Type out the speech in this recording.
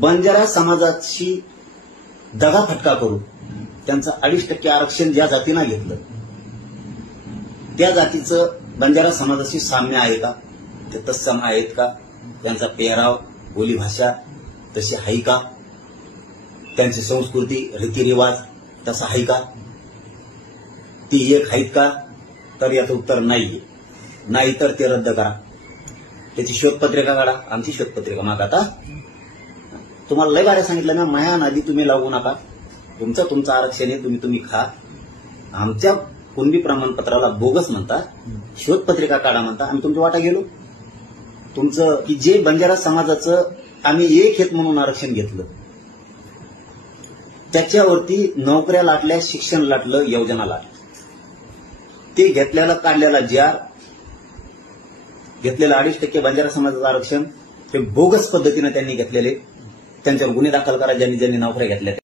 बंजारा समाजाची दगाफटका करून त्यांचं 2.5% आरक्षण ज्या जातीनं घेतलं त्या जातीचं बंजारा समाजाशी साम्य आहे का, ते तत्सम आहेत का, त्यांचा पेहराव बोलीभाषा तशी आहे का, त्यांची संस्कृती रीतिरिवाज तसा आहे का, ती एक आहेत का, तर याचं उत्तर नाहीये. नाही तर ते रद्द करा, त्याची शोधपत्रिका काढा, आमची शोधपत्रिका मागा. आता तुम्हाला लय बारे सांगितलं ना, माया नादी तुम्ही लागू नका, तुमचं आरक्षण आहे, तुम्ही खा. आमच्या कुणबी प्रमाणपत्राला बोगस म्हणता, शोधपत्रिका काढा म्हणता, आम्ही तुमच्या वाटा गेलो. तुमचं की जे बंजारा समाजाचं आम्ही एक हेत म्हणून आरक्षण घेतलं त्याच्यावरती नोकऱ्या लाटल्या, शिक्षण लाटलं, योजना लाटलं, ते घेतल्याला काढलेला जार, घेतलेलं 2.5% बंजारा समाजाचं आरक्षण हे बोगस पद्धतीने त्यांनी घेतलेले, त्यांच्यावर गुन्हे दाखल करा ज्यांनी नोकऱ्या घेतल्या.